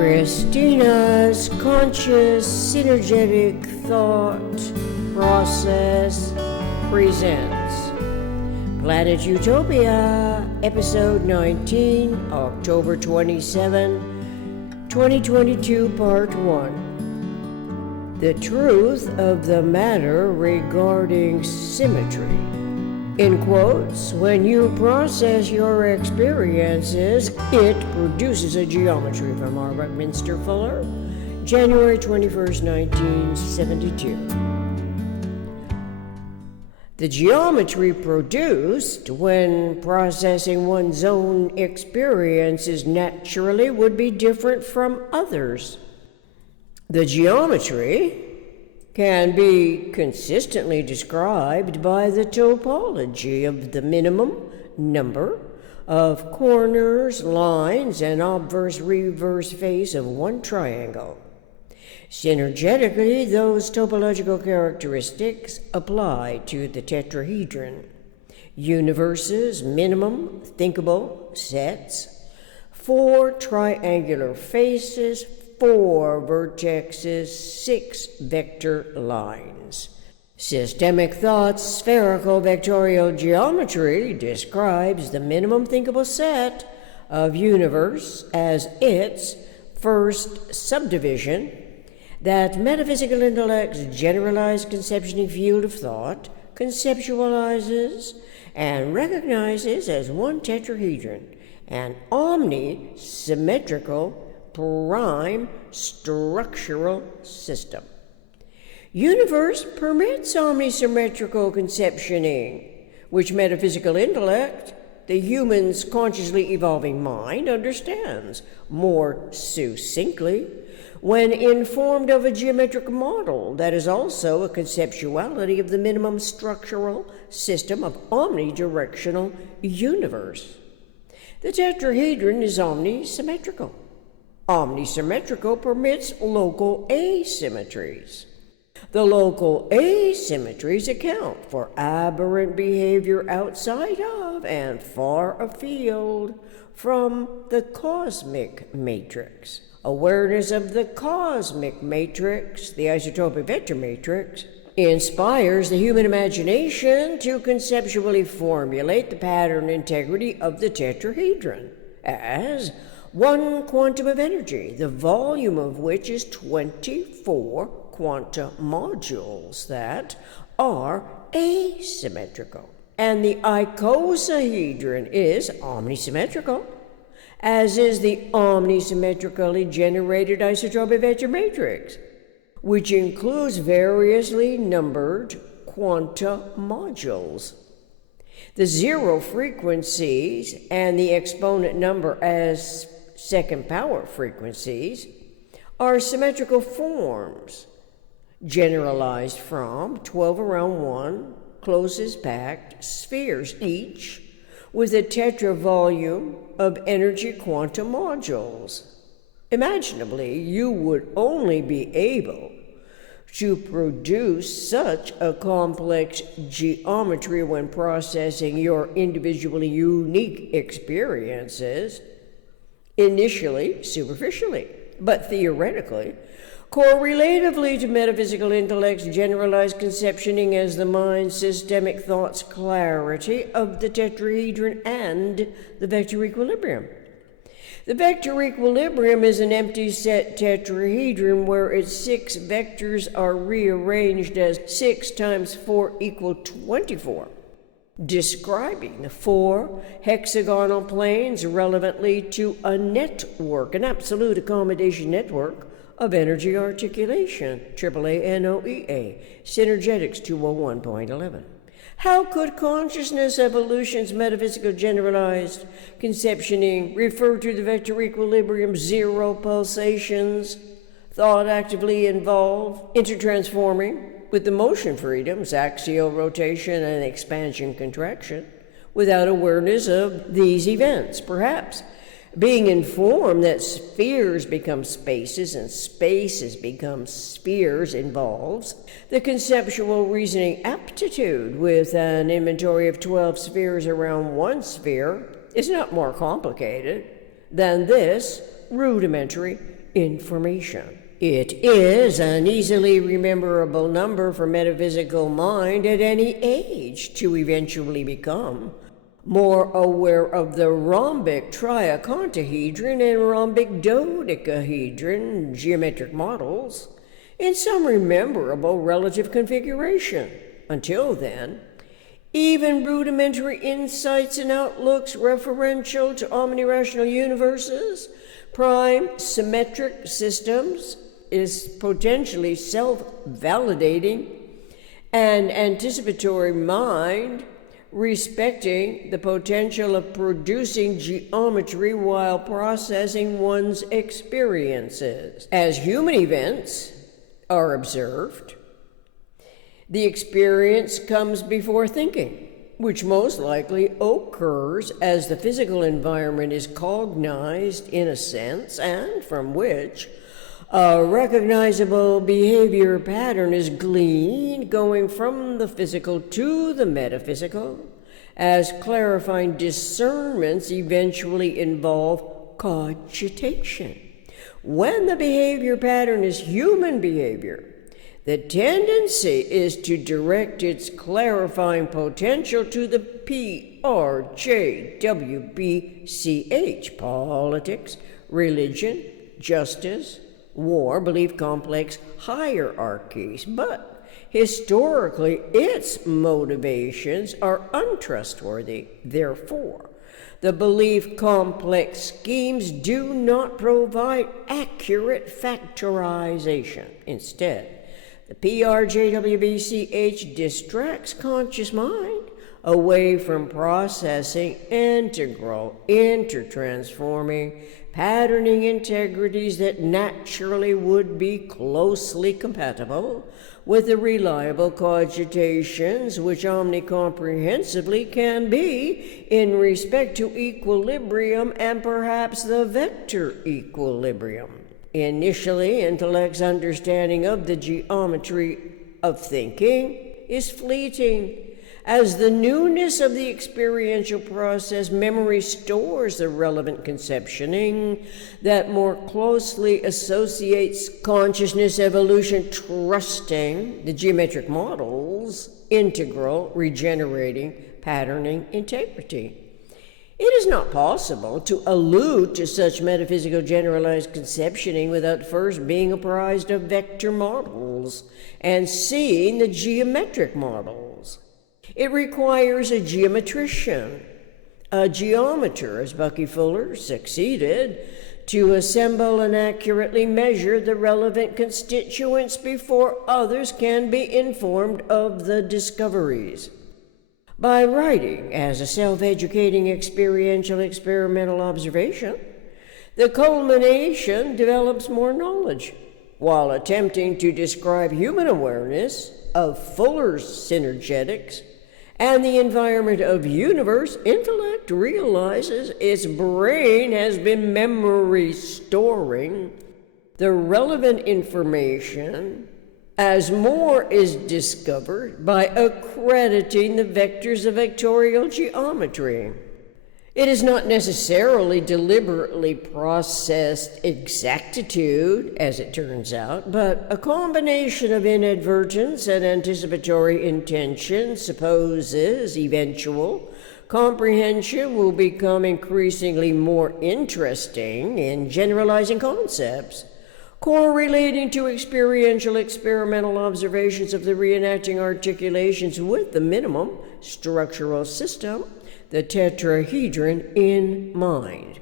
Christina's conscious synergetic thought process presents Planet Utopia, episode 19, October 27, 2022, part 1. The truth of the matter regarding symmetry. In quotes, when you process your experiences, it produces a geometry, from R. Buckminster Fuller, January 21st, 1972. The geometry produced when processing one's own experiences naturally would be different from others. The geometry can be consistently described by the topology of the minimum number of corners, lines, and obverse-reverse face of one triangle. Synergetically, those topological characteristics apply to the tetrahedron, universe's minimum thinkable sets, 4 triangular faces, 4 vertexes, 6 vector lines. Systemic thought's spherical vectorial geometry describes the minimum thinkable set of universe as its first subdivision that metaphysical intellect's generalized conceptioning field of thought conceptualizes and recognizes as one tetrahedron, an omnisymmetrical prime structural system. Universe permits omnisymmetrical conceptioning, which metaphysical intellect, the human's consciously evolving mind, understands more succinctly when informed of a geometric model that is also a conceptuality of the minimum structural system of omnidirectional universe. The tetrahedron is omnisymmetrical. Omnisymmetrical permits local asymmetries. The local asymmetries account for aberrant behavior outside of and far afield from the cosmic matrix. Awareness of the cosmic matrix, the isotopic vector matrix, inspires the human imagination to conceptually formulate the pattern integrity of the tetrahedron as one quantum of energy, the volume of which is 24 quantum modules that are asymmetrical. And the icosahedron is omnisymmetrical, as is the omnisymmetrically generated isotopic vector matrix, which includes variously numbered quantum modules. The zero frequencies and the exponent number as second power frequencies are symmetrical forms, generalized from 12 around 1 closest packed spheres, each with a tetravolume of energy quantum modules. Imaginably, you would only be able to produce such a complex geometry when processing your individually unique experiences, initially superficially, but theoretically, correlatively to metaphysical intellect's generalized conceptioning as the mind's systemic thought's clarity of the tetrahedron and the vector equilibrium. The vector equilibrium is an empty set tetrahedron where its 6 vectors are rearranged as 6 times 4 equal 24, describing the 4 hexagonal planes relevantly to a network, an absolute accommodation network of energy articulation, AAA-NOEA, Synergetics 201.11. How could consciousness evolution's metaphysical generalized conceptioning refer to the vector equilibrium, zero pulsations, thought actively involved, intertransforming with the motion freedoms, axial rotation and expansion contraction, without awareness of these events? Perhaps being informed that spheres become spaces and spaces become spheres involves the conceptual reasoning aptitude with an inventory of 12 spheres around one sphere is not more complicated than this rudimentary information. It is an easily rememberable number for metaphysical mind at any age to eventually become more aware of the rhombic triacontahedron and rhombic dodecahedron geometric models in some rememberable relative configuration. Until then, even rudimentary insights and outlooks referential to omnirational universes, prime symmetric systems, is potentially self-validating, and anticipatory mind respecting the potential of producing geometry while processing one's experiences. As human events are observed, the experience comes before thinking, which most likely occurs as the physical environment is cognized in a sense, and from which a recognizable behavior pattern is gleaned, going from the physical to the metaphysical, as clarifying discernments eventually involve cogitation. When the behavior pattern is human behavior, the tendency is to direct its clarifying potential to the PRJWBCH: politics, religion, justice, war, belief complex hierarchies. But historically, its motivations are untrustworthy. Therefore, the belief complex schemes do not provide accurate factorization. Instead, the PRJWBCH distracts conscious mind away from processing integral, intertransforming, patterning integrities that naturally would be closely compatible with the reliable cogitations which omnicomprehensively can be in respect to equilibrium and perhaps the vector equilibrium. Initially, intellect's understanding of the geometry of thinking is fleeting. As the newness of the experiential process, memory stores the relevant conceptioning that more closely associates consciousness evolution, trusting the geometric models, integral, regenerating, patterning integrity. It is not possible to allude to such metaphysical generalized conceptioning without first being apprised of vector models and seeing the geometric models. It requires a geometrician, a geometer, as Bucky Fuller succeeded, to assemble and accurately measure the relevant constituents before others can be informed of the discoveries. By writing as a self-educating experiential experimental observation, the culmination develops more knowledge, while attempting to describe human awareness of Fuller's synergetics and the environment of universe, intellect realizes its brain has been memory storing the relevant information as more is discovered by accrediting the vectors of vectorial geometry. It is not necessarily deliberately processed exactitude, as it turns out, but a combination of inadvertence and anticipatory intention supposes eventual comprehension will become increasingly more interesting in generalizing concepts, correlating to experiential experimental observations of the reenacting articulations with the minimum structural system, the tetrahedron, in mind.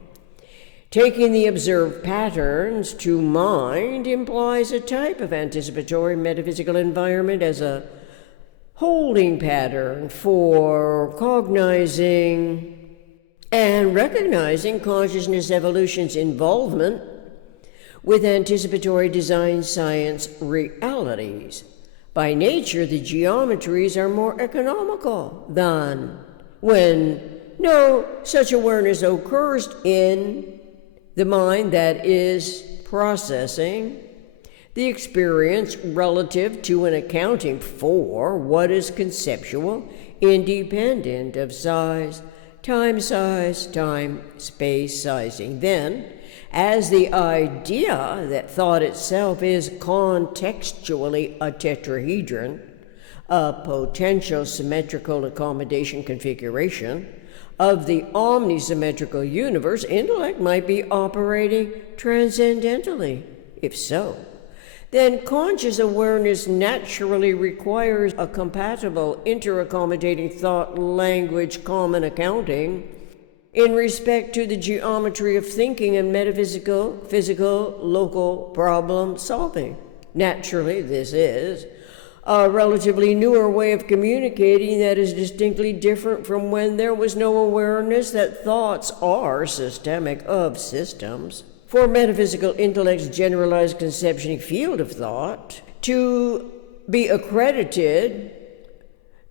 Taking the observed patterns to mind implies a type of anticipatory metaphysical environment as a holding pattern for cognizing and recognizing consciousness evolution's involvement with anticipatory design science realities. By nature, the geometries are more economical than when no such awareness occurs in the mind that is processing the experience relative to an accounting for what is conceptual, independent of size, time size, time space sizing. Then, as the idea that thought itself is contextually a tetrahedron, a potential symmetrical accommodation configuration of the omnisymmetrical universe, intellect might be operating transcendentally. If so, then conscious awareness naturally requires a compatible, interaccommodating thought, language, common accounting in respect to the geometry of thinking and metaphysical, physical, local problem solving. Naturally, this is a relatively newer way of communicating that is distinctly different from when there was no awareness that thoughts are systemic of systems. For metaphysical intellect's generalized conceptual field of thought to be accredited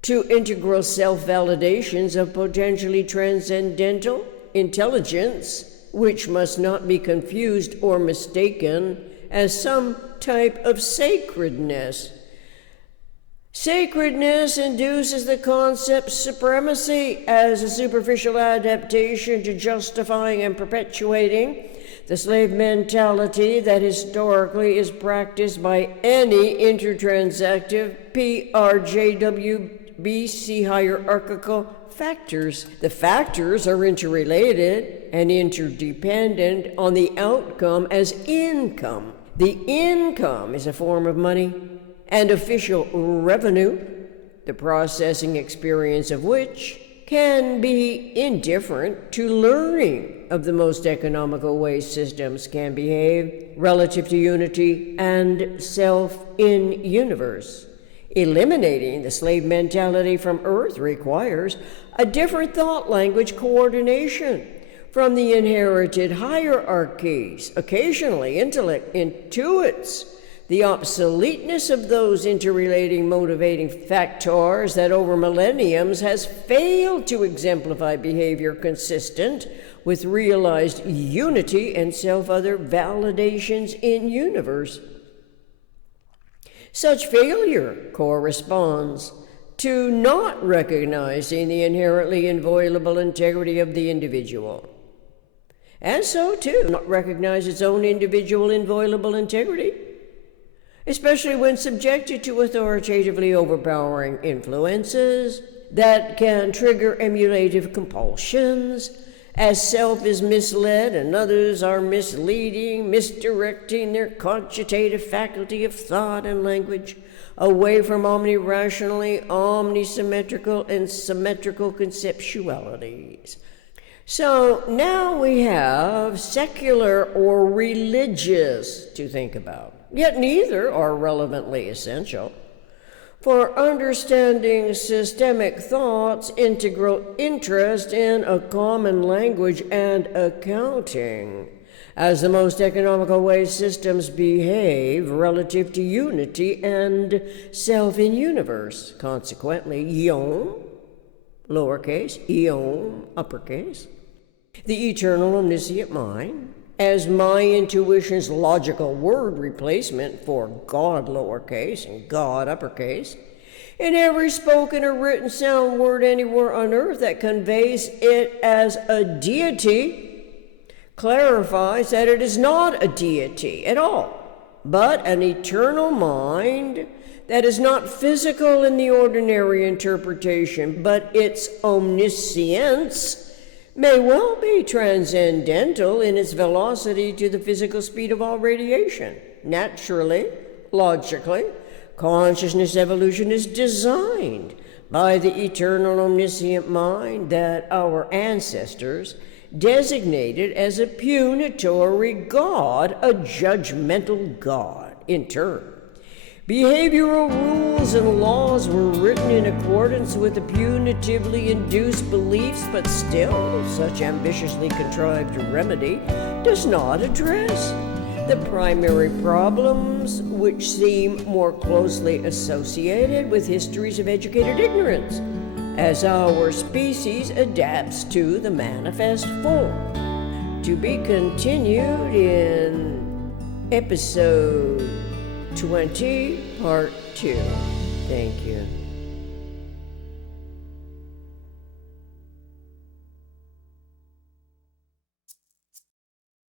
to integral self-validations of potentially transcendental intelligence, which must not be confused or mistaken as some type of sacredness. Sacredness induces the concept supremacy as a superficial adaptation to justifying and perpetuating the slave mentality that historically is practiced by any intertransactive PRJWBC hierarchical factors. The factors are interrelated and interdependent on the outcome as income. The income is a form of money and official revenue, the processing experience of which can be indifferent to learning of the most economical ways systems can behave relative to unity and self in universe. Eliminating the slave mentality from Earth requires a different thought language coordination from the inherited hierarchies. Occasionally, intellect intuits the obsoleteness of those interrelating motivating factors that over millenniums has failed to exemplify behavior consistent with realized unity and self-other validations in universe. Such failure corresponds to not recognizing the inherently inviolable integrity of the individual, and so too not recognize its own individual inviolable integrity, especially when subjected to authoritatively overpowering influences that can trigger emulative compulsions, as self is misled and others are misleading, misdirecting their cogitative faculty of thought and language away from omni-rationally, omnisymmetrical, and symmetrical conceptualities. So now we have secular or religious to think about. Yet neither are relevantly essential. For understanding systemic thought's integral interest in a common language and accounting as the most economical ways systems behave relative to unity and self in universe. Consequently, Yom, lowercase, Yom, uppercase, the eternal omniscient mind, as my intuition's logical word replacement for God lowercase and God uppercase, in every spoken or written sound word anywhere on earth that conveys it as a deity, clarifies that it is not a deity at all, but an eternal mind that is not physical in the ordinary interpretation, but its omniscience may well be transcendental in its velocity to the physical speed of all radiation. Naturally, logically, consciousness evolution is designed by the eternal omniscient mind that our ancestors designated as a punitory God, a judgmental God. In turn, behavioral rules and laws were written in accordance with the punitively induced beliefs, but still, such ambitiously contrived remedy does not address the primary problems which seem more closely associated with histories of educated ignorance, as our species adapts to the manifest form. To be continued in episode 20, part 2. Thank you.